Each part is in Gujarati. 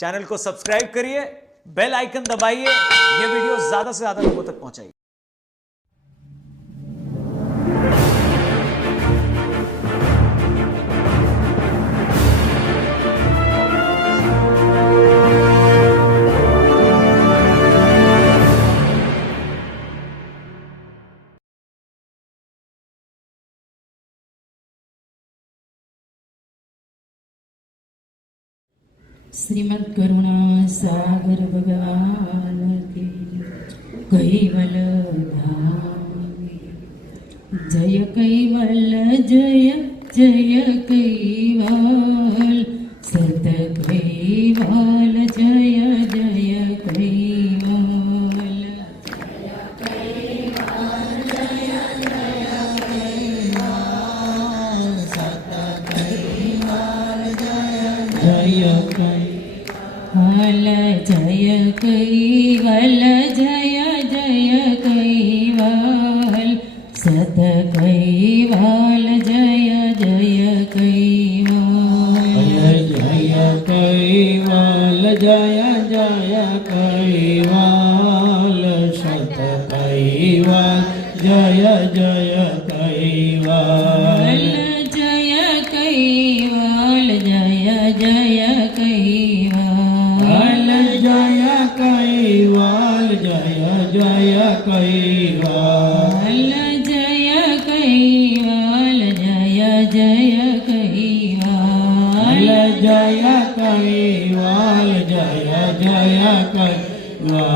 चैनल को सब्सक्राइब करिए, बेल आइकन दबाइए, ये वीडियो ज्यादा से ज्यादा लोगों तक पहुंचाइए। श्रीमद् करुणा सागर भगवान की कैवल धाम। जय कैवल जय जय कैवल, सत कैवल जय जय कैवल। जय कैवल जय कैवल जय जय कैवल, सत कैवल जय जय कैवल। जय कैवल जय जय कैवल, सत कैवल जय जय कैवल। जय कैवल जय जय कैवल, जय कैवल जय जय कैवल। जय कैवल जय जय कैवल। जय कैवल जय जय कैवल।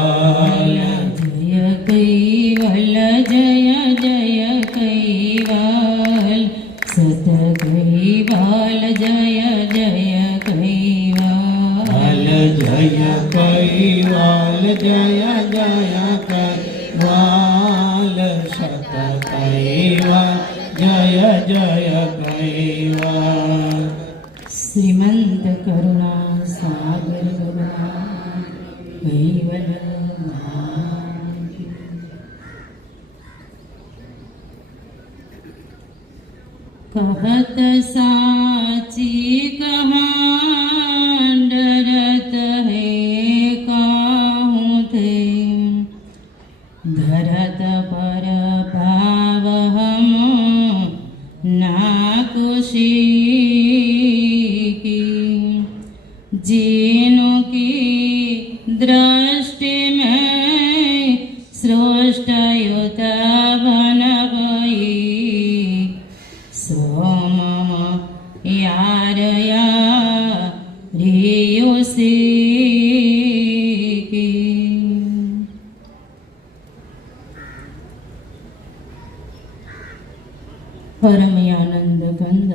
जय कैवल जय जय कैवल, सत कैवल जय जय कैवल। जय कैवल जय जय कैवल, सत कैवल जय जय कैवल। श्रीमंत करुणा सागर भगवान कैवल धाम। कहत साची कहान, डरत है काहू थे। धरत पर पाव हम ना कुशी की, जीनु की दृष्टि में सृष्ट युत बन गई। सोम यार या रियुसी की। परमयानंद कंद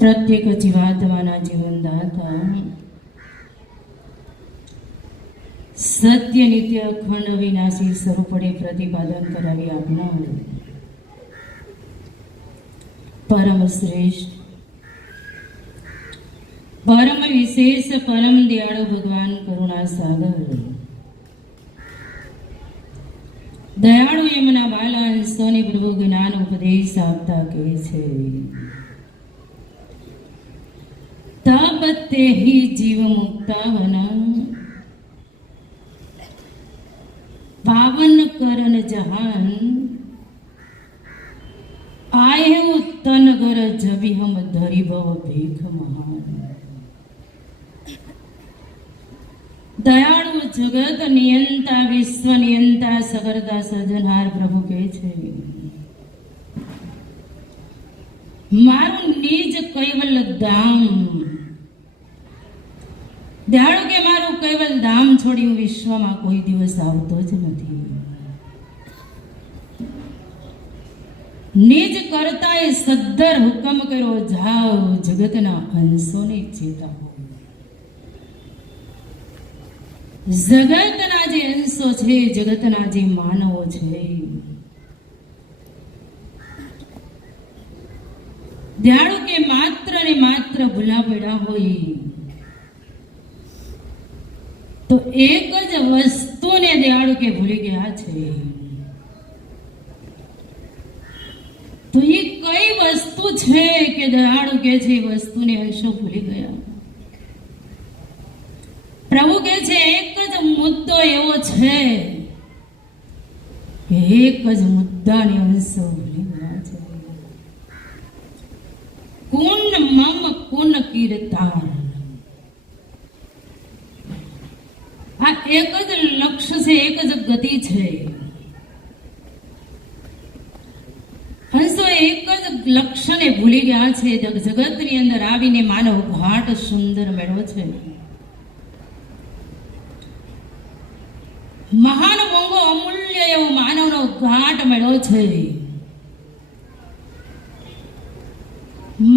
प्रत्येक जीवात्माना जीवनदाता, सत्य नित्य अखंड विनाशी स्वरूपे प्रतिपादन करावी आपणार परम श्रेष्ठ परम विशेष परम दयाळु भगवान करुणा सागर દયાળુ એમના બાલા અંશોને પ્રભુ જ્ઞાન ઉપદેશ આપતા કહે છે, તબ તે ही जीव मुक्तावना, पावन करन जहान। आए हो तन गर जबी हम धरी भव भीख महान। दयाळु जगत नियंता विश्व नियंता सगरदा सजनहार प्रभु કહે છે, મારું નિજ કૈવલ ધામ। દયાળુ કે મારું કૈવલ ધામ છોડી હું વિશ્વમાં કોઈ દિવસ આવતો જ નથી। નિજ કરતાએ સદ્ધર હુકમ કર્યો, જાઓ જગતના અંશોને ચેતાવો। જગતના જે અંશો છે, જગતના જે માનવો છે, દયાળુ કે માત્ર ને માત્ર ભૂલા પડ્યા હોય તો એક જ વસ્તુને દયાળુ કે ભૂલી ગયા છે, તો એ કઈ વસ્તુ છે કે દયાળુ કે છે એ વસ્તુને અંશો ભૂલી ગયા. પ્રભુ કે છે એક જ મુદ્દો એવો છે કે એક જ મુદ્દાની અંશો ભૂલી ગયા છે. કુન મમ કુન કીર્તાર. આ એક જ લક્ષ્ય છે, એક જ ગતિ છે. હંસો એક જ લક્ષ્યને ભૂલી ગયા છે. જગતની અંદર આવીને માનવ ઘાટ સુંદર મેળવો છે. મહાન મોંઘો અમૂલ્ય એવો માનવનો ઘાટ મેળવો છે.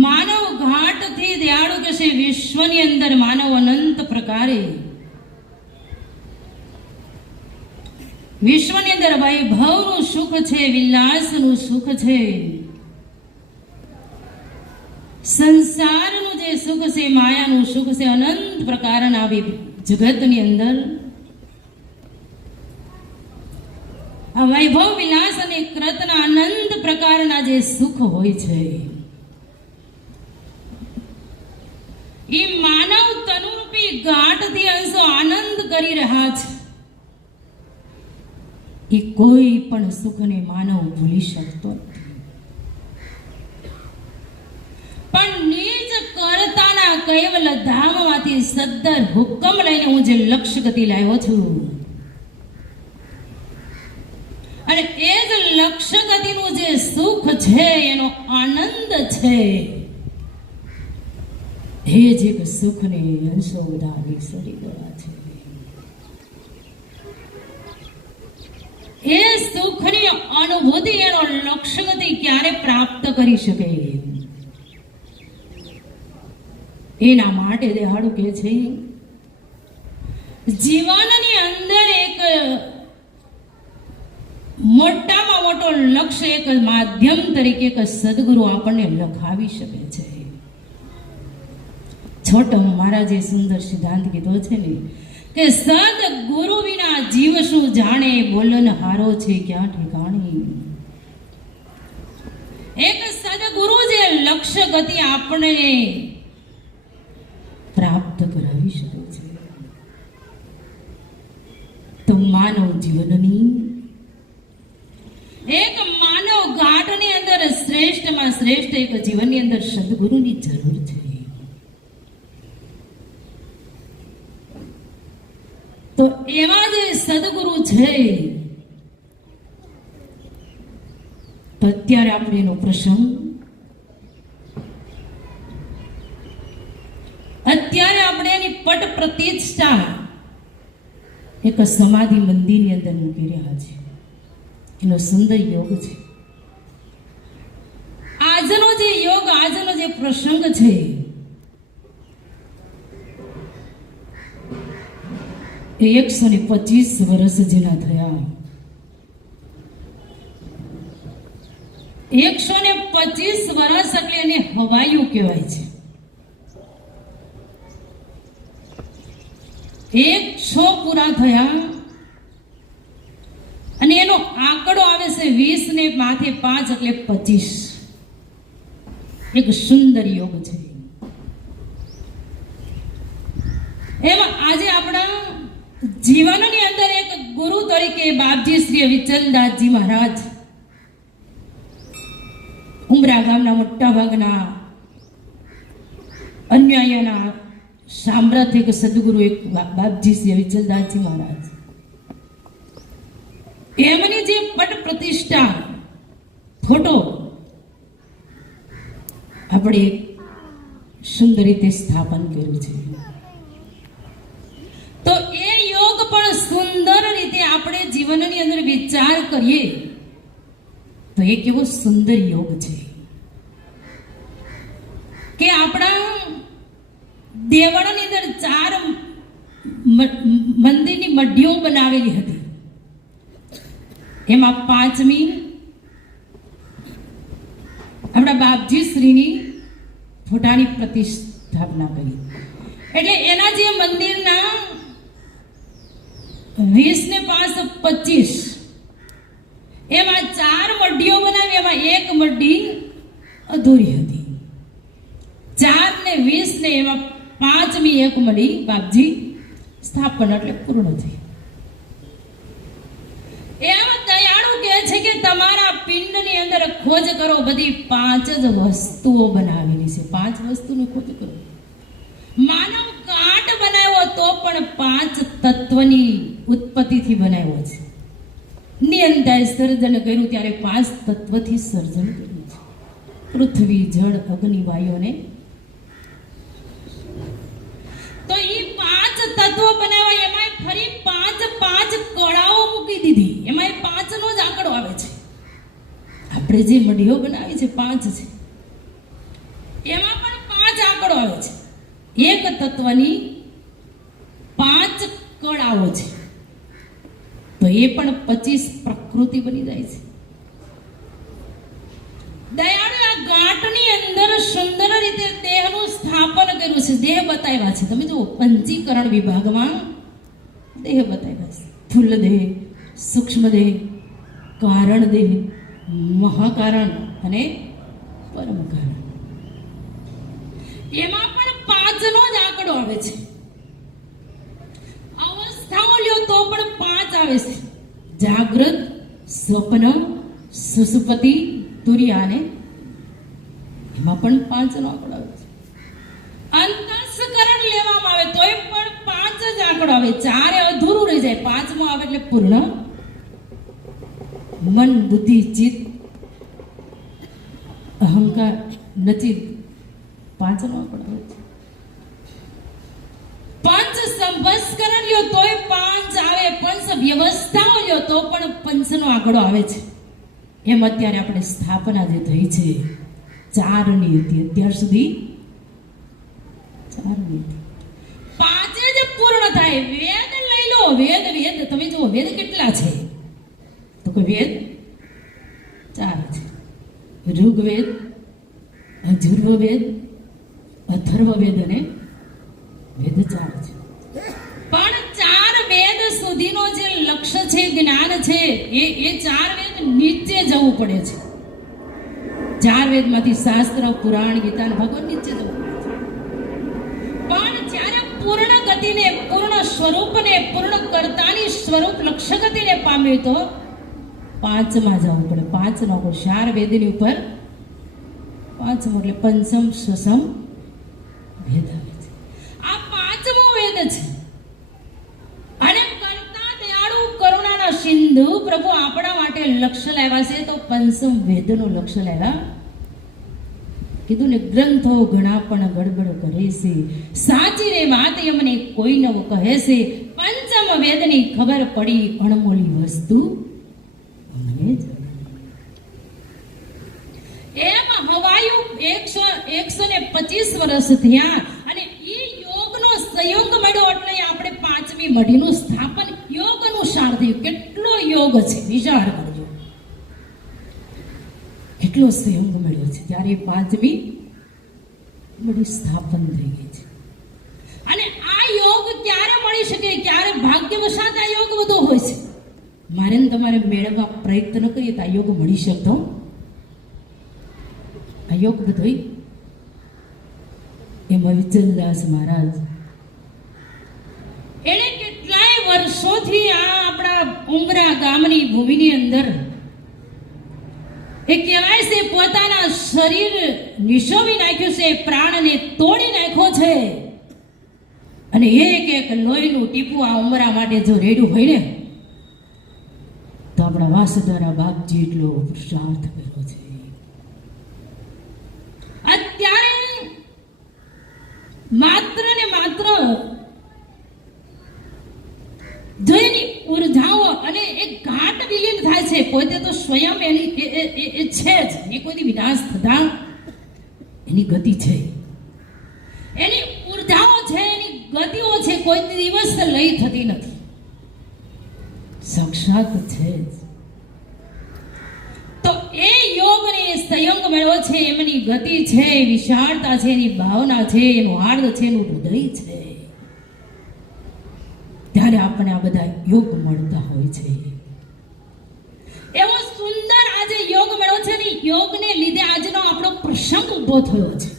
માનવ ઘાટથી દયાળુ કે છે વિશ્વની અંદર માનવ અનંત પ્રકારે વિશ્વની અંદર વૈભવનું સુખ છે, વિલાસનું સુખ છે. સંસારનું જે સુખ છે, માયાનું સુખ છે, અનંત પ્રકારના આવી જગતની અંદર આ વૈભવ વિલાસ અને કૃતના અનંત પ્રકારના જે સુખ હોય છે એ માનવ તનુરૂપી ઘાટથી અંશો આનંદ કરી રહ્યા છે. એ કોઈ પણ સુખને માનવ ભૂલી શકતો નથી. પણ નિજ કરતાના કેવલ ધામમાંથી સદ્દર હુકમ લઈને હું જે લક્ષ્ય ગતિ લાવ્યો છું અને એ જ લક્ષ્ય ગતિનું જે સુખ છે, એનો આનંદ છે, એ જ એક સુખને અંશો બધા વિસરી ગયા છે. એ સુખની અનુભૂતિ એનો લક્ષ્ય ગતિ ક્યારે પ્રાપ્ત કરી શકે? એના માટે દયાળુ કે છે જીવનની અંદર એક મોટામાં મોટો લક્ષ્ય, એક માધ્યમ તરીકે એક સદગુરુ આપણને લખાવી શકે છે. છોટો મહારાજે સુંદર સિદ્ધાંત કીધો છે ને કે સદગુરુ વિના જીવ શું જાણે, બોલન હારો છે ક્યાં ઠેકાણે. એક સદગુરુ જે લક્ષ્ય ગતિ આપણે પ્રાપ્ત કરાવી શકે છે. તો માનવ જીવનની એક માનવ ઘાટની અંદર શ્રેષ્ઠમાં શ્રેષ્ઠ એક જીવનની અંદર સદગુરુની જરૂર છે. તો એવા જે સદગુરુ છે તો અત્યારે આપણે એનો પ્રસંગ, અત્યારે આપણે એની પટ પ્રતિષ્ઠા એક સમાધિ મંદિરની અંદર મૂકી રહ્યા છે. એનો સુંદર યોગ છે. આજનો જે યોગ, આજનો જે પ્રસંગ છે એ 125 વર્ષ જેના થયા. 125 વર્ષ એટલે એને હવાયું કહેવાય છે. 100 પૂરા થયા અને એનો આંકડો આવે છે 20 ને માથે 5 એટલે 25. એક સુંદર યોગ છે. એમાં આજે આપણા જીવનની અંદર એક ગુરુ તરીકે બાપજી શ્રી વિચલદાસજી મહારાજ, ઉમરા ગામના મોટા ભાગના અન્યાયના સામ્રાજ્ય એક સદગુરુ એક બાપજી શ્રી વિચલદાસજી મહારાજ, એમની જે પટ પ્રતિષ્ઠા ફોટો આપણે સુંદર રીતે સ્થાપન કર્યું છે. તો એ યોગ પણ સુંદર રીતે આપણે જીવનની અંદર વિચાર કરીએ તો એ કેવો સુંદર યોગ છે કે આપણા દેવળની અંદર 4 મંદિરની મઢીઓ બનાવેલી હતી. એમાં 5મી આપણા બાપજી શ્રીની ફોટાની પ્રતિષ્ઠાપના કરી. એટલે એના જે મંદિરના 20 ને 5 25 એમાં 4 મઢીઓ બનાવી. એમાં એક મઢી અધૂરી હતી. 4 ને 20 ને એમાં 5મી એક મળી બાપજી, સ્થાપના એટલે પૂર્ણ થઈ. એમ દયાળુ કહે છે કે તમારા પિંડની અંદર ખોજ કરો, બધી 5 જ વસ્તુઓ બનાવેલી છે. 5 વસ્તુની ખોજ કરો. માનવ કાટ બનાવ્યો તો પણ 5 તત્વની ઉત્પત્તિથી બનાવ્યો છે. નિયંતાએ સર્જન કર્યું ત્યારે 5 તત્વથી સર્જન કર્યું છે. પૃથ્વી, જળ, અગ્નિ, વાયુ અને તો એ 5 તત્વો બનાવ્યા. એમાં ફરી 5 કળાઓ મૂકી દીધી. એમાં 5 નો જ આંકડો આવે છે. આપણે જે મઢીઓ બનાવી છે 5 છે, એમાં પણ 5 આંકડો આવે છે. એક તત્વની 5 કળાઓ છે, તો એ પણ 25 પ્રકૃતિ બની જાય છે. દયાળુ આ ગાંઠની અંદર સુંદર રીતે દેહનું સ્થાપન કર્યું છે. દેહ બતાવ્યા છે. તમે જુઓ, પંચીકરણ વિભાગમાં દેહ બતાવ્યા છે. સ્થૂલ દેહ, સૂક્ષ્મ દેહ, કારણ દેહ, મહાકારણ અને પરમ કારણ. એમાં પણ 5 નો જ આંકડો આવે છે. અવસ્થાઓ લ્યો તો પણ 5 આવે છે. જાગૃત, સ્વપ્ન, સુષુપ્તિ, તુર્યા અને એમાં પણ 5 નો આંકડો આવે છે. અંતસ્કરણ લેવામાં આવે તોય પણ 5 જ આંકડો આવે. 4 અધૂરું રહી જાય. 5મો આવે એટલે પૂર્ણ. મન, બુદ્ધિ, ચિત્ત, અહંકાર, નચિત, 5 નો આંકડો આવે છે. પંચ સંભસ્કરણ લ્યો તોય 5 આવે. પંચ વ્યવસ્થાઓ લ્યો તો પણ 5 નો આંકડો આવે છે. એમ અત્યારે આપણે સ્થાપના જે થઈ છે 4 ની હતી. અત્યાર સુધી 4 ની હતી. 5 જ પૂર્ણ થાય. વેદ લઈ લો. વેદ તમે જુઓ, વેદ કેટલા છે? તો કોઈ વેદ 4 છે. ઋગ્વેદ, અજુર્વેદ, અથર્વવેદ અને વેદ 4 છે. પણ 4 વેદ સુધીનો જે લક્ષ્ય છે, જ્ઞાન છે, એ 4 વેદ નીચે જવું પડે છે. 4 વેદમાંથી શાસ્ત્ર, પુરાણ, ગીતા અને ભગવદ નીચે જવું પડે છે. પણ જ્યારે પૂર્ણ ગતિને, પૂર્ણ સ્વરૂપને, પૂર્ણ કર્તાની સ્વરૂપ લક્ષ્ય ગતિને પામે તો 5માં જવું પડે. 5 નો 4 વેદની ઉપર 5મો એટલે પંચમ સસમ વેદ આવે છે. આ 5મો વેદ છે. અને કરતા દયાળુ કરુણાના સિંધુ પ્રભુ આપણા માટે લક્ષ્ય લાવ્યા છે. તો પંચમ વેદનું લક્ષ્ય લાવ્યા. કીધું ને, ગ્રંથો ઘણા પણ ગડબડ કરે છે, સાચી રે વાત એમને કોઈ નવ કહે છે. પંચમ વેદની ખબર પડી, અણમોલી વસ્તુ અમને જ. એમ હવાયું 125 વર્ષ થયા અને ઈ યોગનો સંયોગ મળ્યો એટલે આપણે 5મી મઢીનું સ્થાપન યોગ અનુસાર થયું. કેટલો યોગ છે, વિચાર કરજો. કેટલો સંયોગ મળ્યો છે ત્યારે 5મી મઢી સ્થાપન થઈ ગઈ છે. અને આ યોગ ક્યારે મળી શકે? ક્યારે ભાગ્યવશાત આ યોગ બધો હોય છે. મારે ને તમારે મેળવવા પ્રયત્ન કરીએ તો આ યોગ મળી શકતો. આ યોગ બધો એમાં વિચલદાસ મહારાજ એને કેટલાય વર્ષોથી આ આપણા ઉમરા ગામની ભૂમિની અંદર એ કહેવાય છે પોતાના શરીર નિશોવી નાખ્યું છે, પ્રાણને તોડી નાખ્યો છે. અને એક લોહીનું ટીપું આ ઉમરા માટે જો રેડ્યું હોય ને તો આપણા વાસુદારા બાપજી એટલો પુરુષાર્થ કર્યો છે. અત્યારે માત્ર ને માત્ર જોઈની ઉર્જાઓ અને એક ઘાટ વિલીન થાય છે. પોતે તો સ્વયં એની એ છે જ. એ કોઈ વિનાશ થતા એની ગતિ છે, એની ઉર્જાઓ છે, એની ગતિઓ છે. કોઈ દિવસ લઈ થતી નથી. સાક્ષાત છે જ. તો એ યોગને સંયોગ મેળવો છે. એમની ગતિ છે, વિશાળતા છે, એની ભાવના છે, એનું હાર્દ છે, એનું હૃદય છે. ત્યારે આપણને આ બધા યોગ મળતા હોય છે. એવો સુંદર આજ જે યોગ મળ્યો છે ને યોગને લીધે આજનો આપણો પ્રસંગ ઊભો થયો છે.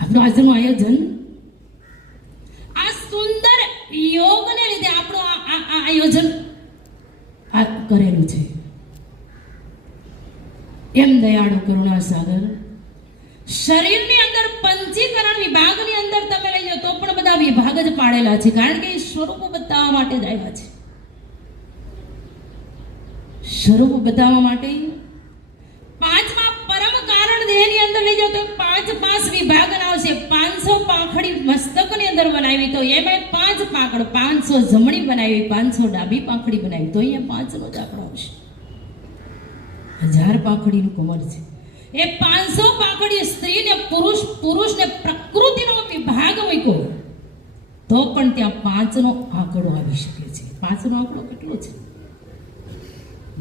આપણું આજનું આયોજન આ સુંદર યોગને લીધે આપણું આ આયોજન આ કરેલું છે. એમ દયાળુ કરુણા સાગર શરીરની અંદર પંચીકરણ વિભાગની અંદર તમે લઈ જાઓ તો પણ બધા વિભાગ જ પાડેલા છે, કારણ કે એ સ્વરૂપ બતાવવા માટે જ આવ્યા છે. સ્વરૂપ બતાવવા માટે પાંચમા પરમ કારણ દેહની અંદર લઈ જાઓ તો પાંચ વિભાગ આવશે. 500 પાંખડી મસ્તકની અંદર બનાવી તો એમાં 5 પાંખડ, 500 જમણી બનાવી, 500 ડાબી પાંખડી બનાવી તો અહીંયા 5 નો જ આંકડો આવશે. 1000 પાંખડીનું કમર છે. એ 500 પાંખડી સ્ત્રી ને પુરુષ ને પ્રકૃતિનો વિભાગ મૂક્યો તો પણ ત્યાં 5 નો આંકડો આવી શકે છે. 5 નો આંકડો કેટલો છે?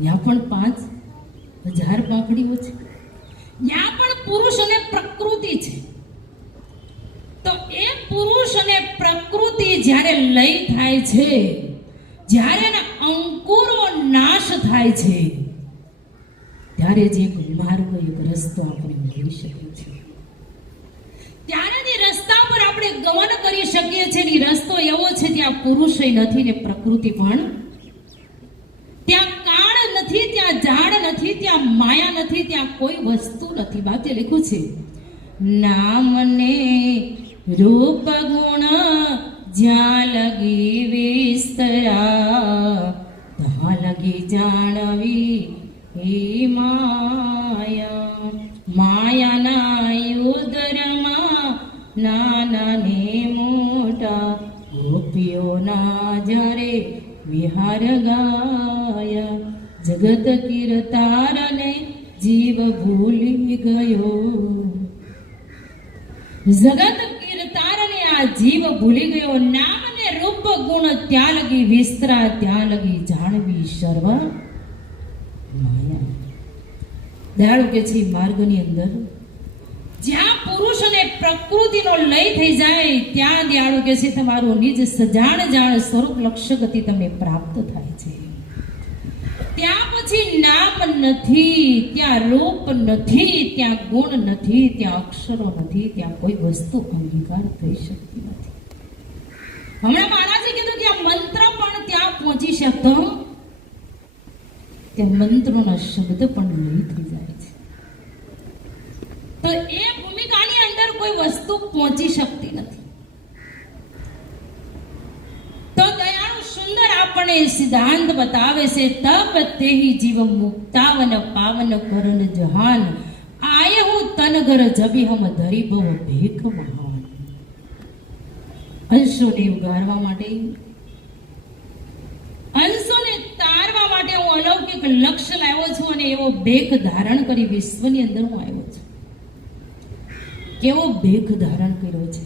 ત્યાં પણ 5000 પાંખડીઓ છે. ત્યાં પણ પુરુષ અને પ્રકૃતિ છે. તો એ પુરુષ અને પ્રકૃતિ જ્યારે લય થાય છે, જ્યારે એના અંકુરો નાશ થાય છે, ત્યારે જ એક માર્ગ, એક રસ્તો આપણે મળી શકે છે. ત્યારે જ રસ્તા પર આપણે ગમન કરી શકીએ છીએ. રસ્તો એવો છે ત્યાં પુરુષ નથી ને પ્રકૃતિ પણ, ત્યાં કાળ નથી, ત્યાં ઝાડ નથી, ત્યાં માયા નથી, ત્યાં કોઈ વસ્તુ નથી. બાકી લખ્યું છે નામને રૂપ ગુણ જ્યાં લગી વિસ્તરા ત્યાં લગી જાણવી હે માયા. માયાના ઉદરમાં નાના ને મોટા ગોપીઓના જ્યારે વિહાર ગાયા. જગત કીર્તારને જીવ ભૂલી ગયો. જગત કીર્તારને આ જીવ ભૂલી ગયો. નામ ને રૂપ ગુણ ત્યાં લગી વિસ્તરા ત્યાં લગી જાણવી સર્વ માયા. દયાળુ કે છે માર્ગની અંદર જ્યાં પુરુષ અને પ્રકૃતિનો લય થઈ જાય ત્યાં દયાળુ કે છે તમારું નિજ સજાણ જાણ સ્વરૂપ લક્ષ્ય ગતિ તમને પ્રાપ્ત થાય છે. ત્યાં પછી નામ નથી, ત્યાં રૂપ નથી, ત્યાં ગુણ નથી, ત્યાં અક્ષરો નથી, ત્યાં કોઈ વસ્તુ અંગીકાર થઈ શકતી નથી. હમણાં મહારાજે કીધું કે આ મંત્ર પણ ત્યાં પહોંચી શકતો, ત્યાં મંત્રોના શબ્દ પણ નહીં થઈ જાય છે. તો એ ભૂમિકાની અંદર કોઈ વસ્તુ પહોંચી શકતી નથી. તો દયાળુ સુંદર આપણે સિદ્ધાંત બતાવે છે તબ તેહી જીવ મુક્તાવન પાવન કરન જહાન આય હું તનગર જબી હમ ધરી ભવ ભેખ મહાન. અંશોને ઉગારવા માટે, અંશોને તારવા માટે હું અલૌકિક લક્ષ્ય લાવ્યો છું અને એવો ભેખ ધારણ કરી વિશ્વની અંદર હું આવ્યો છું. કેવો ભેખ ધારણ કર્યો છે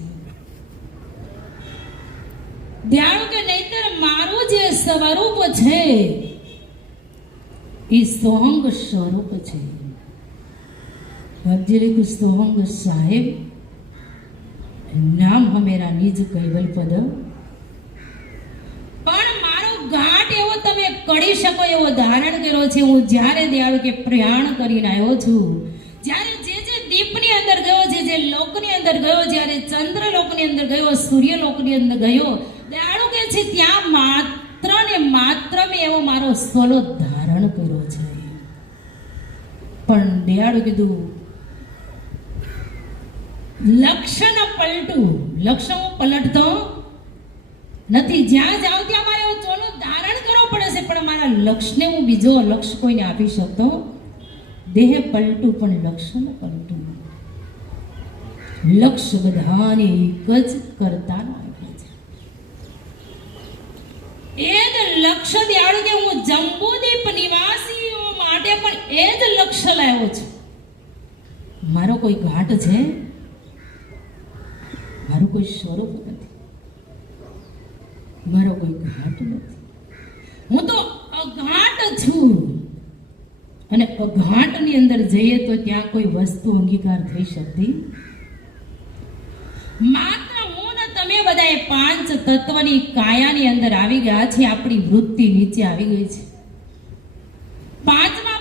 ધ્યાન કે નહીતર મારું જે સ્વરૂપ છે એ સોહંગ સ્વરૂપ છે. ભગજીલિક સોહંગ સાહેબ નામ હમેરા નિજ કૈવલ પદ. પણ મારો ઘાટ એવો તમે કરી શકો એવો ધારણ કર્યો છે. હું જ્યારે દયાળુ કે પ્રયાણ કરીને આવ્યો છું, જ્યારે જે દીપની અંદર ગયો, જે લોકની અંદર ગયો, જ્યારે ચંદ્ર લોકની અંદર ગયો, સૂર્ય લોકની અંદર ગયો, દયાળુ કે છે ત્યાં માત્ર ને માત્ર મેં એવો મારો સ્વલો ધારણ કર્યો છે. પણ દયાળુ કીધું લક્ષ્ય ન પલટું, લક્ષ્ય હું પલટતો નથી. જ્યાં જાઉં ત્યાં મારે એવો ચોલો ધારણ કરવો પડે છે, પણ મારા લક્ષ્યને હું બીજો લક્ષ્ય કોઈને આપી શકતો. દેહ પલટું પણ લક્ષ્ય ન પલટું. લક્ષ્ય બધાને એક જ કરતા એ જ લક્ષ્ય દયાળુ કે હું જંબુદીપ નિવાસીઓ માટે પણ એ જ લક્ષ્ય લાવ્યો છું. મારો કોઈ ઘાટ છે, મારું કોઈ સ્વરૂપ નથી, મારો કોઈ ઘાટ નથી. હું તો અઘાટ છું. અને અઘાટની અંદર જઈએ તો ત્યાં કોઈ વસ્તુ અંગીકાર થઈ શકતી માત્ર હું ને તમે બધાએ પાંચ તત્વની કાયાની અંદર આવી ગયા છે. આપણી વૃત્તિ નીચે આવી ગઈ છે. પાંચમા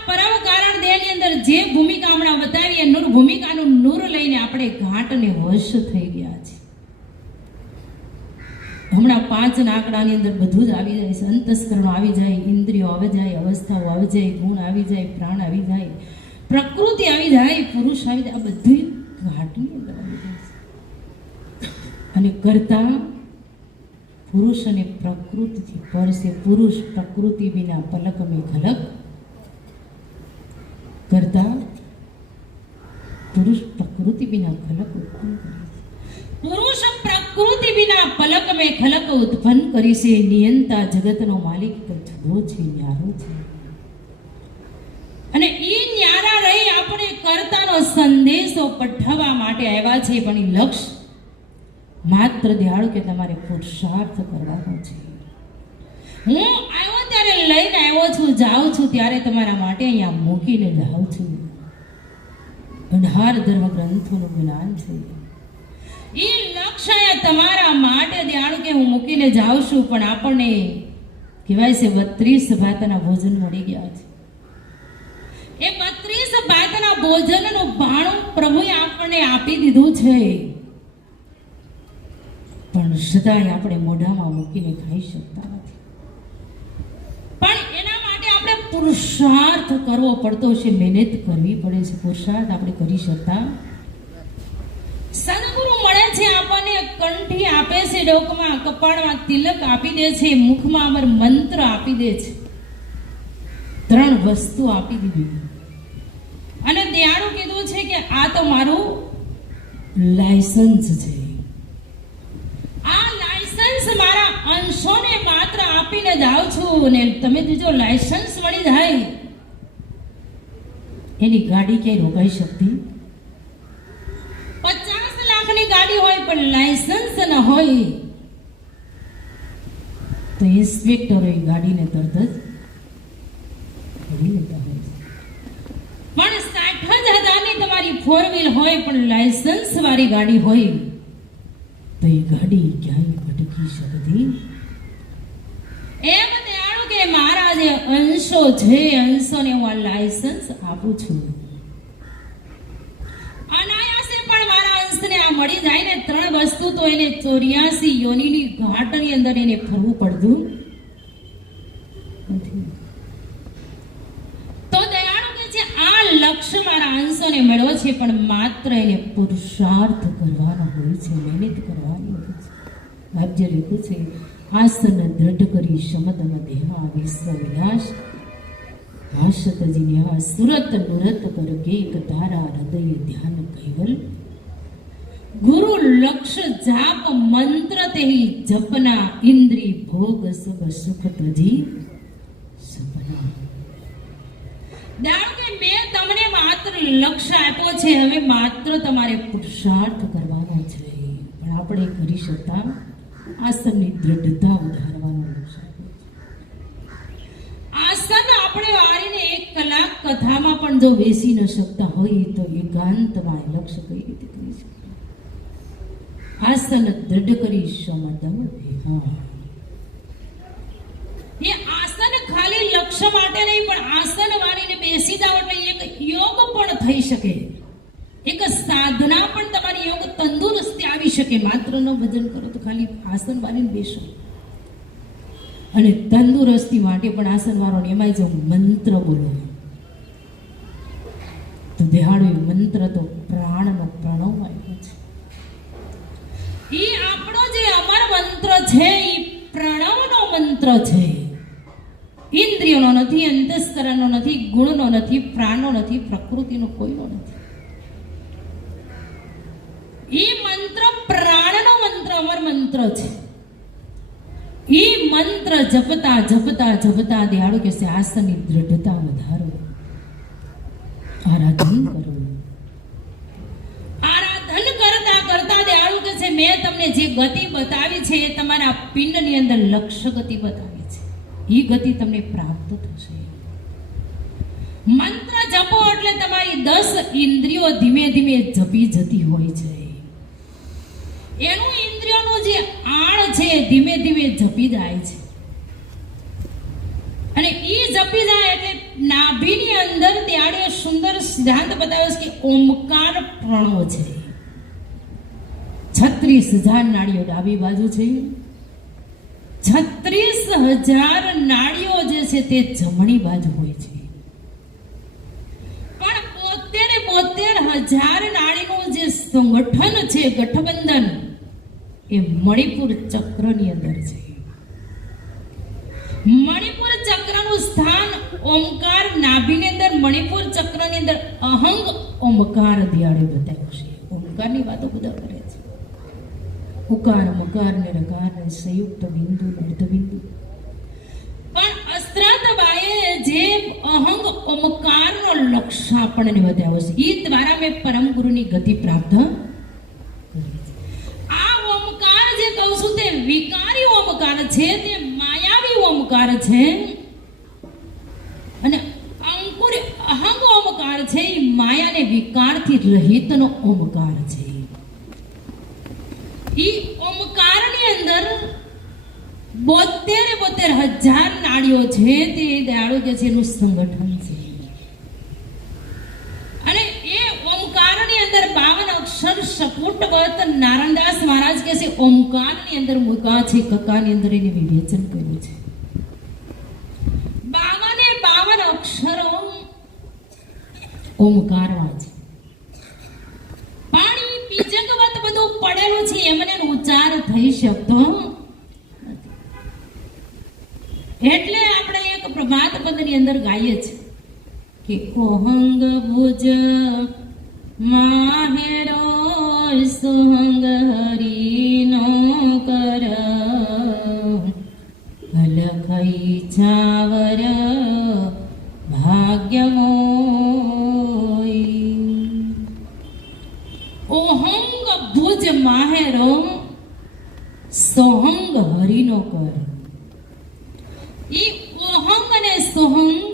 અંદર જે ભૂમિકા હમણાં બતાવી એ નૂર ભૂમિકાનું નૂર લઈને આપણે ઘાટને વશ થઈ ગયા છે. હમણાં 5 આંકડાની અંદર બધું જ આવી જાય છે. અંતસ્કરણ આવી જાય, ઇન્દ્રિયો આવી જાય, અવસ્થાઓ આવી જાય, ગુણ આવી જાય, પ્રાણ આવી જાય, પ્રકૃતિ આવી જાય, પુરુષ આવી જાય. આ બધું ઘાટની અંદર આવી જાય છે. અને કરતા પુરુષ અને પ્રકૃતિથી પર છે. પુરુષ પ્રકૃતિ વિના પલક મેં ખલક કરતા પુરુષ પ્રકૃતિ વિના ખલક ઉત્પન્ન કરે છે. પુરુષ પ્રકૃતિ વિના પલક મેં ખલક ઉત્પન્ન કરી છે. નિયંતા જગતનો માલિક તો જુદો છે, ન્યારો છે. અને ઈ ન્યારા રહી આપણે કર્તાનો સંદેશો પઠાવવા માટે આવ્યા છે. પણ એ લક્ષ્ય માત્ર દયાળુ કે તમારે પુરુષાર્થ કરવાનો છે. હું આવ્યો ત્યારે લઈને આવ્યો છું, જાઉં છું ત્યારે તમારા માટે અહીંયા મૂકીને જાઉં છું. 18 ધર્મ ગ્રંથોનું જ્ઞાન છે. એ લક્ષ્ય તમારા માટે દયાળુ કે હું મૂકીને જાઉં છું. પણ આપણને કહેવાય છે 32 ભાતના ભોજન મળી ગયા છે. એ 32 ભાતના ભોજનનું ભાણું પ્રભુએ આપણને આપી દીધું છે. પણ સદાય આપણે મોઢામાં મૂકીને ખાઈ શકતા નથી. પણ એના માટે આપણે પુરુષાર્થ કરવો પડતો છે, મહેનત કરવી પડે છે. પુરુષાર્થ આપણે કરી શકતા. સદગુરુ મળે છે આપણને, કંઠી આપે છે, ડોકમાં કપાળમાં તિલક આપી દે છે, મુખમાં અમર મંત્ર આપી દે છે. 3 વસ્તુ આપી દીધી. અને દયાળુ કીધું છે કે આ તો મારું લાયસન્સ છે. આ લાયસન્સ મારા અંશોને માત્ર આપીને જાઉં છું. અને તમે જો લાયસન્સ મળી જાય, એની ગાડી ક્યાંય રોકાઈ શકતી. 50 લાખની ગાડી હોય પણ લાયસન્સ ન હોય તો ઇન્સ્પેક્ટર એ ગાડીને તરત જ પકડી લેતા હોય છે. પણ 60,000ની તમારી 4 વ્હીલ હોય પણ લાયસન્સ વાળી ગાડી હોય તો એ ગાડી ક્યાંય ભટકી શકતી. એમ દયાળુ કે મારા જે અંશો છે, અંશોને હું આ લાયસન્સ આપું છું. અનાયાસે પણ મારા અંશને આ મળી જાય ને 3 વસ્તુ તો એને 84 યોનિની ઘાટની અંદર એને ફરવું પડતું નથી. તો દયાળુ કે છે આ લક્ષ્ય મારા અંશોને મળ્યો છે. પણ માત્ર એને પુરુષાર્થ કરવાનો હોય છે, મહેનત કરવાની હોય છે. ભાગ્ય લખ્યું છે આસન દ્રઢ કરી શમતમ દેહા વિશ્વ વિલાસ ભાષતજી ન્યા સુરત નુરત કર કેક તારા હૃદય ધ્યાન કૈવલ ગુરુ લક્ષ્ય જાપ મંત્ર તેહી જપના ઇન્દ્રી ભોગ સબ સુખ તજી સપના. દાણ કે મેં તમને માત્ર લક્ષ્ય આપ્યો છે, હવે માત્ર તમારે પુરુષાર્થ કરવાનો છે. પણ આપણે કરી શકતા. આસનની દ્રઢતા વધારવાનો લક્ષ્ય આપ્યો છે. આસન આપણે વાળીને 1 કલાક કથામાં પણ જો બેસી ન શકતા હોય તો એકાંતમાં લક્ષ્ય કઈ રીતે કરી શકતા. આસન દ્રઢ કરી સમદમ દેહા. એ આસન ખાલી લક્ષ્ય માટે નહીં પણ આસન વાળીને બેસી જાવ એટલે એક યોગ પણ થઈ શકે, એક સાધના પણ તમારી યોગ તંદુરસ્તી આવી શકે. માત્ર ન ભજન કરો તો ખાલી આસન વાળીને બેસો. અને તંદુરસ્તી માટે પણ આસન વાળો એમાંય જો મંત્ર બોલો તો દેહાડો મંત્ર તો પ્રાણનો પ્રણવ આપ્યો છે. એ આપણો જે અમર મંત્ર છે એ પ્રણવનો મંત્ર છે. ઇન્દ્રિયોનો નથી, અંતસ્કરણનો નથી, ગુણનો નથી, પ્રાણનો નથી, પ્રકૃતિનો કોઈનો નથી. એ મંત્ર પ્રાણનો મંત્ર, અમર મંત્ર છે. એ મંત્ર જપતા જપતા જપતા દયાળુ કે છે આસનની દ્રઢતા વધારો, આરાધન કરો. આરાધન કરતા કરતા દયાળુ કે છે મેં તમને જે ગતિ બતાવી છે એ તમારા પિંડની અંદર લક્ષ્ય ગતિ બતાવી છે. એ ગતિ તમને પ્રાપ્ત થશે. મંત્ર જપો એટલે તમારી 10 ઇન્દ્રિયો ધીમે ધીમે જપી જતી હોય છે. એનું ઇન્દ્રિયોનું જે આણ છે ધીમે ધીમે જપી જાય છે. અને એ જપી જાય એટલે નાભીની અંદર ત્યારે સુંદર સિદ્ધાંત બતાવ્યો છે કે ઓમકાર પ્રણવ છે. 36,000 નાડીઓ ડાબી બાજુ છે, 36,000 નાડીઓ જે છે તે જમણી બાજુ હોય છે. પણ 72,000 નાડીનું જે સંગઠન છે, ગઠબંધન, એ મણિપુર ચક્રની અંદર છે. મણિપુર ચક્રનું સ્થાન ઓમકાર નાભીની અંદર, મણિપુર ચક્રની અંદર અહંગ ઓમકાર દિયાળે બતાવ્યું છે. ઓમકારની વાતો બધા કરે છે. ઉકાર મકાર ને રકાર ને સંયુક્ત બિંદુ અર્ધબિંદુ. પણ અસ્ત્રાતબાએ જે અહંગ ઓમકારનો લક્ષ્ય આપણને બતાવ્યો છે, એ દ્વારા મેં પરમ ગુરુની ગતિ પ્રાપ્ત કરી. આ ઓમકાર જે કહું છું તે વિકારી ઓમકાર છે, તે માયાવી ઓમકાર છે. અને અંકુર અહંગ ઓમકાર છે, એ માયાને વિકારથી રહિતનો ઓમકાર છે. ઈ ઓમકારની અંદર 72,000 નાડીઓ છે, તે દયાળુ કે છે એનું સંગઠન છે. અને એ ઓમકારની અંદર 52 અક્ષર સપુટવત નારાયણદાસ મહારાજ કે છે ઓમકારની અંદર મુકા છે, કકાની અંદર એને વિવેચન કર્યું છે. 52 અક્ષરો ઓમકારમાં છે. પાણી બીજકવત બધું પડેલું છે, એમને ઉચ્ચાર થઈ શકતો નથી. એટલે આપણે એક પ્રભાત પદની અંદર ગાઈએ છીએ કે ઓહંગ ભુજ માહેરો સુહંગ હરિનો કર અલખઈ છાવર ભાગ્યમોય. ઓહંગ ભુજ માહેરો સોહંગ હરિનો કર. ઈ ઓહંગ અને સોહંગ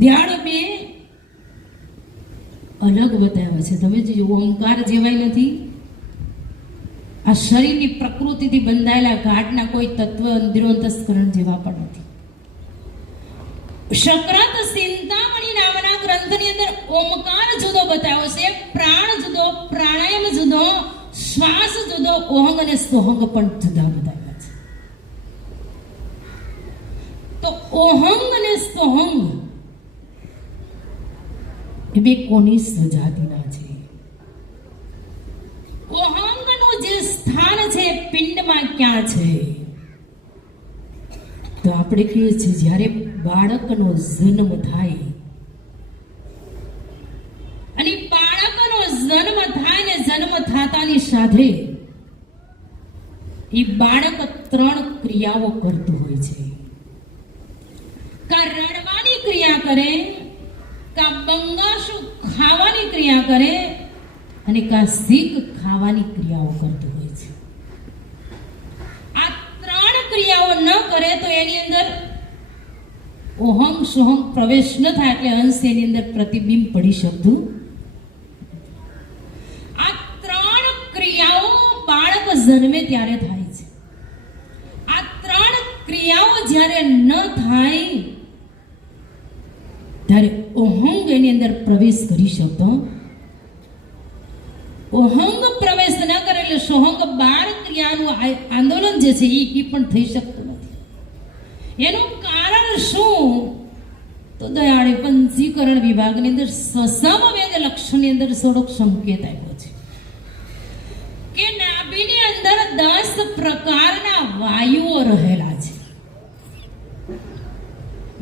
ધ્યાન બે અલગ બતાવ્યા છે. તમે જો ઓમકાર જેવાય નથી. આ શરીરની પ્રકૃતિથી બંધાયેલા ઘાટના કોઈ તત્વ અંદિરોંતસ્કરણ જેવા પણ નથી. શક્રત ચિંતામણી નામના ગ્રંથની અંદર ઓમકાર જુદો બતાવ્યો છે, પ્રાણ જુદો, પ્રાણાયામ જુદો, શ્વાસ જુદો, ઓહંગ અને સોહંગ પણ જુદા બતાવ્યા છે. તો ઓહંગ અને સોહંગ એ બે કોની સ્વજાતિના છે? ઓહંગનું જે સ્થાન છે પિંડમાં ક્યાં છે? તો આપણે કહીએ છીએ જ્યારે બાળકનો જન્મ થાય અને બાળકનો જન્મ થાય ને જન્મ થતાની સાથે એ બાળક 3 ક્રિયાઓ કરતું હોય છે. કા રડવાની ક્રિયા કરે, કા બંગાસુ ખાવાની ક્રિયા કરે અને કા શીખ ખાવાની ક્રિયાઓ કરતું હોય છે. આ 3 ક્રિયાઓ ન કરે તો એની અંદર ઓહમ સોહમ પ્રવેશ ન થાય, એટલે અંશ એની અંદર પ્રતિબિંબ પડી શકતું. આ 3 ક્રિયાઓ બાળક જન્મે ત્યારે થાય છે. આ 3 ક્રિયાઓ જ્યારે ન થાય ત્યારે ઓહંગ એની અંદર પ્રવેશ કરી શકતો. ઓહંગ પ્રવેશ ન કરે એટલે સોહંગ 12 ક્રિયાનું આંદોલન જે છે એ પણ થઈ શકતું નથી. એનું કારણ શું? તો દયાળે પંચીકરણ વિભાગની અંદર સસમવેદ લક્ષણની અંદર થોડોક સંકેત આપ્યો છે કે નાભીની અંદર 10 પ્રકારના વાયુઓ રહેલા છે.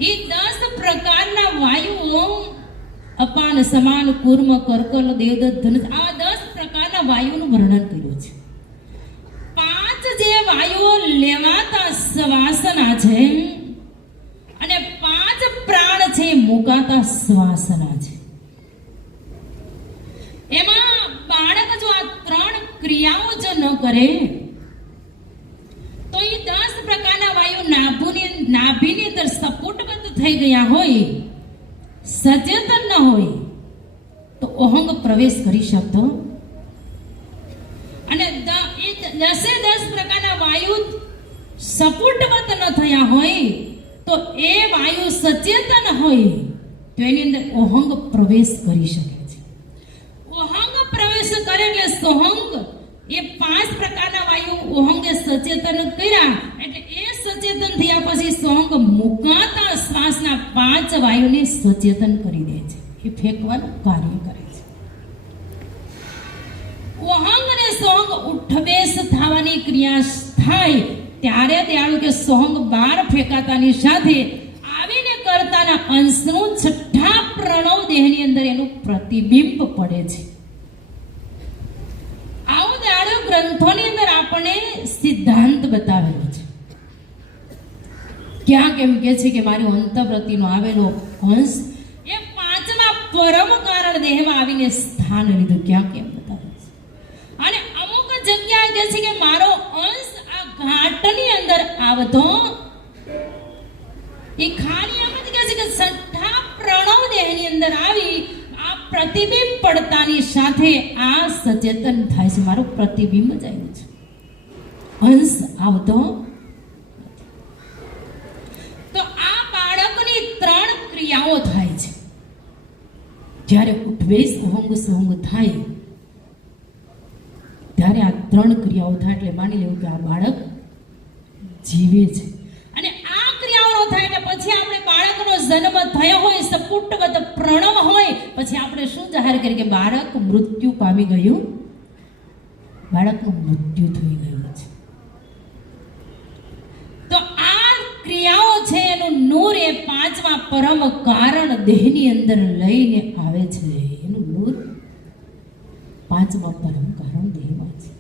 એ 10 પ્રકારના વાયુઓ અપાન, સમાન, કુર્મ, કર્કલ, દેવદત્ત, ધનુષ, આ 10 પ્રકારના વાયુઓનું વર્ણન કર્યું છે. 5 જે વાયુઓ લેવાતા શ્વાસના છે અને 5 પ્રાણ છે મુકાતા શ્વાસના છે. એમાં બાળક જો આ 3 ક્રિયાઓ જો ન કરે તો એ 10 પ્રકારના વાયુ નાભીની અંદર સપોટબદ્ધ થઈ ગયા હોય, સચેતન ન હોય તો ઓહંગ પ્રવેશ કરી શકતો. અને 10 પ્રકારના વાયુ સપોટબદ્ધ ન થયા હોય તો એ વાયુ સચેતન હોય તો એની અંદર ઓહંગ પ્રવેશ કરી શકે છે. ઓહંગ પ્રવેશ કરે એટલે સોહંગ, એ 5 પ્રકારના વાયુ ઓહંગે સચેતન કર્યા એટલે એ સચેતન થયા પછી સોહંગ મુકાતા શ્વાસના 5 વાયુને સચેતન કરી દે છે, એ ફેંકવાનું કાર્ય કરે છે. ઓહંગ અને સોહંગ ઉઠબેસ થવાની ક્રિયા થાય ત્યારે દયાળુ કે સોહંગ બહાર ફેંકાતાની સાથે આવીને કરતાના અંશનું છઠ્ઠા પ્રણવ દેહની અંદર એનું પ્રતિબિંબ પડે છે. આવું દયાળુ ગ્રંથોની અંદર આપણને સિદ્ધાંત બતાવેલો છે. ક્યાંક એમ કે છે કે મારી અંતઃપ્રતિનો આવેલો અંશ એ 5મા પરમ કારણ દેહમાં આવીને સ્થાન લીધું, ક્યાંક એમ બતાવે છે. અને અમુક જગ્યાએ કહે છે કે મારો અંશ આ ઘાટની અંદર આવતો, એ ખાલી એમ જ કહે છે કે છઠ્ઠા પ્રણવ દેહની અંદર આવી આ પ્રતિબિંબ પડતાની સાથે આ સચેતન થાય છે, મારું પ્રતિબિંબ જ આવ્યું છે, અંશ આવતો. તો આ બાળકની 3 ક્રિયાઓ થાય છે જ્યારે ઉઠવેશ ઓહંગ સોહંગ થાય ત્યારે આ 3 ક્રિયાઓ થાય એટલે માની લેવું કે આ બાળક જીવે છે. અને આ ક્રિયાઓ થાય એટલે પછી આપણે બાળકનો જન્મ થયો હોય, સપુટવત પ્રણવ હોય, પછી આપણે શું જાહેર કરીએ કે બાળક મૃત્યુ પામી ગયું, બાળકનું મૃત્યુ થઈ ગયું છે. તો આ ક્રિયાઓ છે એનું નૂર એ 5મા પરમ કારણ દેહની અંદર લઈને આવે છે. એનું નૂર 5મા પરમ કારણ દેહમાં છે.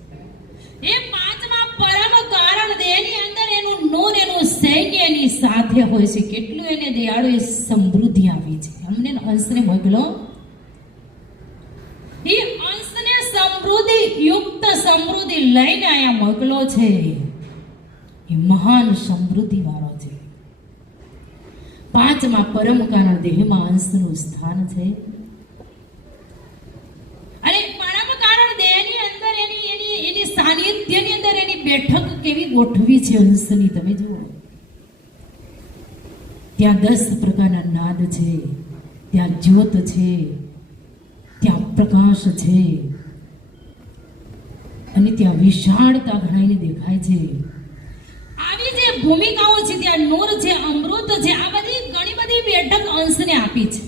એ 5મા પરમ કારણ દેહની અંદર એનું નૂર, એનું સૈન્ય એની સાથે હોય છે. કેટલું એને દયાળુ એ સમૃદ્ધિ આપી છે. અમને અંશને મોકલો, એ અંશને સમૃદ્ધિ યુક્ત સમૃદ્ધિ લઈને આયા મોકલો છે. એ મહાન સમૃદ્ધિ વાળો છે. 5મા પરમ કારણ દેહમાં અંશનું સ્થાન છે. અને પરમ કારણ દેહની અંદર એની સાનિધ્યની અંદર એની બેઠક કેવી ગોઠવી છે અંશની, તમે જુઓ. ત્યાં 10 પ્રકારના નાદ છે, ત્યાં જ્યોત છે, ત્યાં પ્રકાશ છે, અને ત્યાં વિશાળતા ઘણાઈને દેખાય છે. આવી જે ભૂમિકાઓ છે, ત્યાં નૂર છે, અમૃત છે, આ બધી ઘણી બધી બેઠક અંશને આપી છે.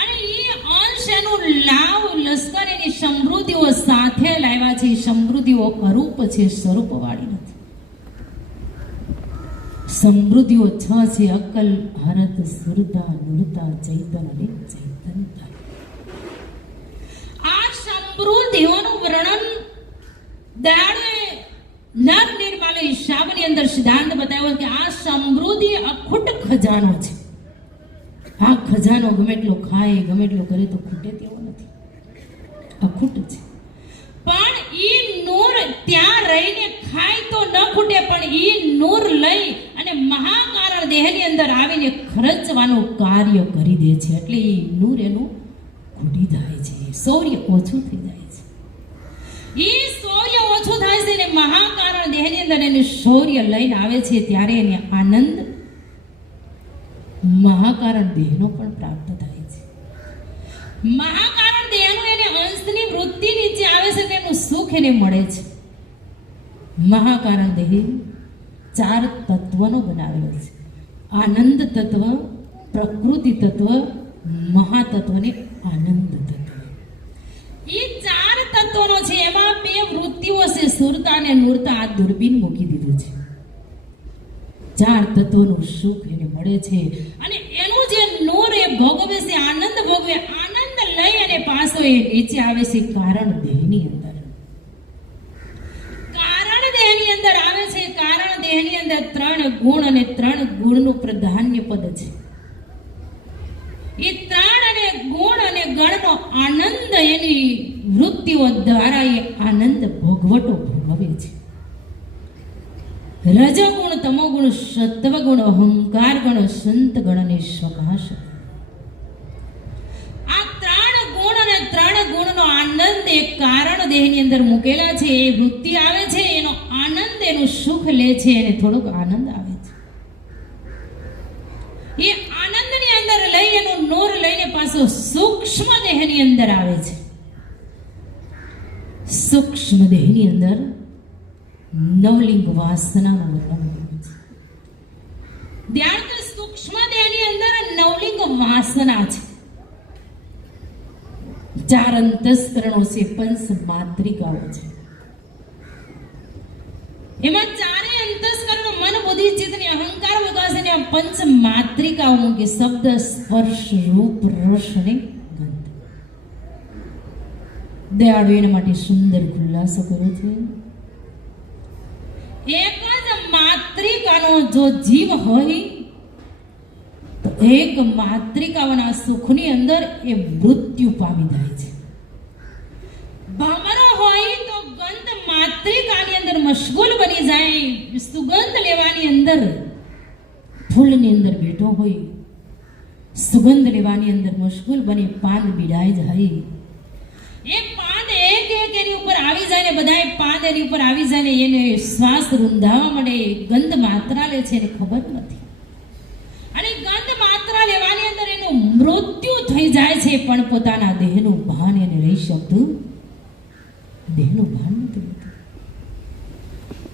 અને એ અંશ એનું લાવ લશ્કર એની સમૃદ્ધિઓ સાથે લાવ્યા છે. સમૃદ્ધિઓ અરૂપ છે, સ્વરૂપ વાળી નથી. સમૃદ્ધિઓ 6 છે: અકલ, હરત, સુરતા, નૂરતા, ચૈતન અને ચૈતનતા. આ સમૃદ્ધિઓનું વર્ણન દયાળુએ નર નિર્માલે હિસાબની અંદર સિદ્ધાંત બતાવ્યો કે આ સમૃદ્ધિ અખૂટ ખજાનો છે. આ ખજાનો ગમે એટલો ખાય, ગમે એટલો કરે તો ખૂટે તેવો નથી, અખૂટ છે. પણ ઈ નૂર ત્યાં રહીને ખાય તો ન ખૂટે, પણ ઈ નૂર લઈ અને મહાકારણ દેહની અંદર આવીને ખર્ચવાનું કાર્ય કરી દે છે. એટલે ઈ નૂર એનું ખૂટી જાય છે, શૌર્ય ઓછું થઈ જાય છે. ઈ શૌર્ય ઓછું થાય છે ને મહાકારણ દેહની અંદર એનું શૌર્ય લઈને આવે છે ત્યારે એને આનંદ મહાકારણ દેહનો પણ પ્રાપ્ત થાય છે. મહાકારણ દેહનું એને અંશની વૃત્તિ નીચે આવે છે તેનું સુખ એને મળે છે. મહાકારણ દેહ 4 તત્વનો બનાવેલો છે: આનંદ તત્વ, પ્રકૃતિ તત્વ, મહાતત્વ ને આનંદ તત્વ. એ 4 તત્વનો છે. એમાં 2 વૃત્તિઓ છે, સુરતા અને નૂરતા. આ દૂરબીન મૂકી દીધું છે. 4 તત્વોનું સુખ એને મળે છે. અને એનું જે નૂર એ ભોગવે છે, આનંદ ભોગવે, આનંદ લઈ અને પાછો એ નીચે આવે છે કારણ દેહની અંદર. કારણ દેહની અંદર આવે છે. કારણ દેહની અંદર 3 ગુણ અને 3 ગુણનું પ્રાધાન્ય પદ છે. એ 3 અને ગુણ અને ગણનો આનંદ એની વૃત્તિઓ દ્વારા એ આનંદ ભોગવટો ભોગવે છે. રજગુણ, તમોગુણ, સત્વગુણ, અહંકાર ગણ, સંત ગણ અને સ્વભાષ. આ 3 ગુણ અને 3 ગુણનો આનંદ એ કારણ દેહની અંદર મૂકેલા છે. એ વૃત્તિ આવે છે, એનો આનંદ, એનું સુખ લે છે, એને થોડોક આનંદ આવે છે. પાછો સૂક્ષ્મ દેહની અંદર આવે છે. સૂક્ષ્મ દેહની અંદર નવલિંગ વાસનાનું વર્ણન કર્યું છે. ધ્યાન તો સૂક્ષ્મ દેહની અંદર નવલિંગ વાસના છે. 4 અંતસ્કરણો છે, પંચ માત્રિકાઓ છે. એમાં 4 અંતસ્કરણો મન બુદ્ધિ ચિત્ત ને અહંકાર વિકાસ અને પંચ માત્રિકાઓ કે શબ્દ સ્પર્શ રૂપ રસ અને ગંધ. દયાળુ એના માટે સુંદર ખુલાસો કર્યો છે. એક જ માત્રિકાનો જો જીવ હોય તો એક માત્રિકાના સુખની અંદર એ મૃત્યુ પામી જાય છે. ભમરો હોય તો ગંધ માત્રિકાની અંદર મશગુલ બની જાય. સુગંધ લેવાની અંદર ફૂલની અંદર બેઠો હોય, સુગંધ લેવાની અંદર મશગુલ બની પાન બીડાઈ જાય. એ પાન એક એની ઉપર આવી જાય ને બધાય પાન એની ઉપર આવી જાય ને એને શ્વાસ રૂંધાવા મળે. ગંધ માત્રા લે છે એને ખબર નથી, અને ગંધ માત્રા લેવાની અંદર એનું મૃત્યુ થઈ જાય છે, પણ પોતાના દેહનું ભાન એને રહી શકતું. દેહનું ભાન નથી રહેતું.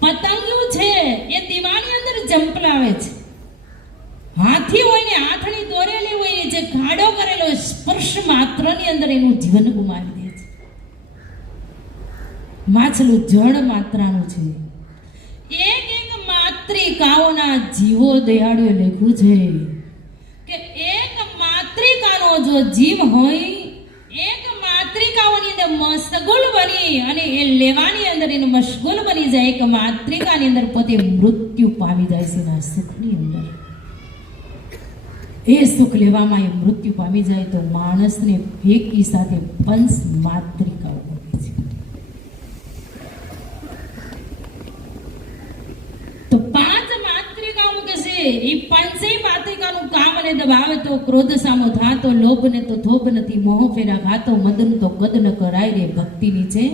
પતંગિયું છે એ દીવાની અંદર જંપલાવે છે. હાથી હોય ને હાથની દોરેલી હોય જે ખાડો કરેલો સ્પર્શ માત્રની અંદર એનું જીવન ગુમાવી દે છે. માછલું જળ માત્રાનું છે. એક એક માત્રિકાઓના જીવો દયાળુએ લખ્યું છે કે એક માત્રિકાનો જો જીવ હોય, એક માત્રિકાઓની અંદર મશગુલ બની અને એ લેવાની અંદર એને મશગુલ બની જાય, એક માત્રિકાની અંદર પોતે મૃત્યુ પામી જાય છે. એના સુખની અંદર એ સુખ લેવામાં એ મૃત્યુ પામી જાય તો માણસને એકી સાથે પંચ માત્રિકાઓ મળે છે. તો 5 માત્રિકાઓ મૂકે છે. એ 5 માત્રિકાનું કામ અને દબાવે તો ક્રોધ સામો થાતો, લોભ ને તો થોભ નથી, મોહ ફેરા ખાતો, મદન તો કદ ન કરાય રે ભક્તિ નીચે.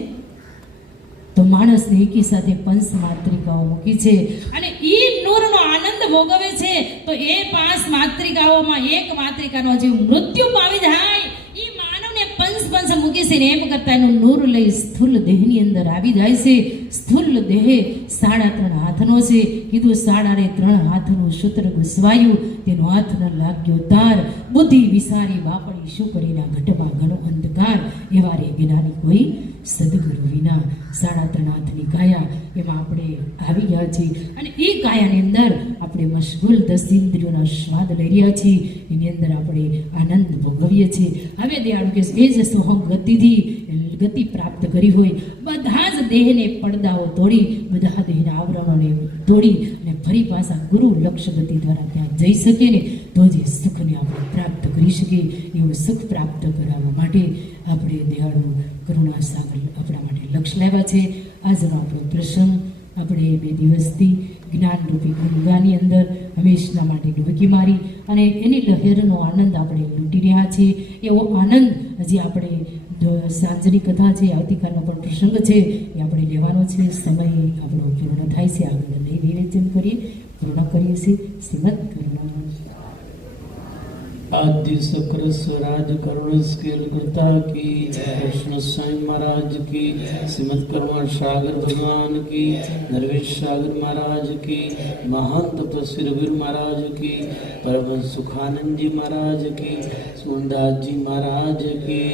તો માણસને એકી સાથે પંચ માત્રિકાઓ મૂકી છે અને ઈ નૂરનો આનંદ ભોગવે છે. તો એ 5 માત્રિકાઓમાં એક માત્રિકાનો જે મૃત્યુ પામી જાય, ઈ માનવને પંચ મૂકી છે ને એમ કરતા એનું નૂર લઈ સ્થૂલ દેહની અંદર આવી જાય છે. સ્થૂલ દેહ 3.5 હાથનો છે. કીધું 3.5 હાથનું સૂત્ર ઘસવાયું, તેનો હાથ ન લાગ્યો તાર. બુદ્ધિ વિસારી બાપડી શું કરીના ઘટમાં ઘણો અંધકાર. એવા રે જ્ઞાની કોઈ સદગુરુ વિના. 3.5 હાથની કાયા એમાં આપણે આવી ગયા છીએ અને એ કાયાની અંદર આપણે મશગુલ 10 ઇન્દ્રિયોના સ્વાદ લઈ રહ્યા છીએ. એની અંદર આપણે આનંદ ભોગવીએ છીએ. હવે દયાળુ કે એ જ સોહમ ગતિ પ્રાપ્ત કરી હોય, બધા જ દેહને પડદાઓ તોડી, બધા દેહના આવરણોને તોડી અને ફરી પાછા ગુરુ લક્ષ્ય ગતિ દ્વારા ત્યાં જઈ શકીએ ને તો જ સુખને આપણે પ્રાપ્ત કરી શકીએ. એવું સુખ પ્રાપ્ત કરાવવા માટે આપણે દયાળુ કરુણા સાગર આપણા માટે લક્ષ્ય લાવ્યા છે. આજનો આપણો પ્રસંગ આપણે 2 દિવસથી જ્ઞાનરૂપી ગંગાની અંદર હંમેશના માટે ડૂબકી મારી અને એની લહેરનો આનંદ આપણે લૂંટી રહ્યા છીએ. એવો આનંદ હજી આપણે સાંજની કથા છે, આવતીકાલનો પણ પ્રસંગ છે એ આપણે લેવાનો છે. સમય આપણો પૂર્ણ થાય છે, આગળ નહીં વિવેચન કરીએ, પૂર્ણ કરીએ છીએ. શ્રીમદ કરુણા आदि सक्र स्वराज करुण स्केल करता की कृष्ण साई महाराज की, श्रीमद करुणा सागर भगवान की, नरवेश सागर महाराज की, महंत तपस्वी रघुवीर महाराज की, परम सुखानंद जी महाराज की, सोनदास जी महाराज की,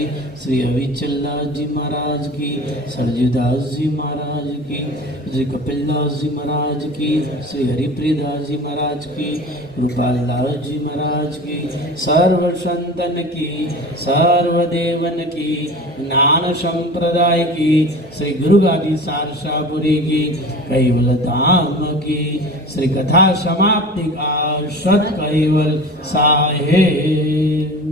श्री अविचलदास जी महाराज की, सरजूदास जी महाराज की, श्री कपिलदास जी महाराज की, श्री हरिप्रियदास जी महाराज की, गोपालदास जी महाराज की, सर्व संतन की, सर्वदेवन की, ज्ञान संप्रदाय की, श्री गुरु गादी सारसापुरी की, कैवल धाम की, श्री कथा समाप्ति का सत कैवल साहेब।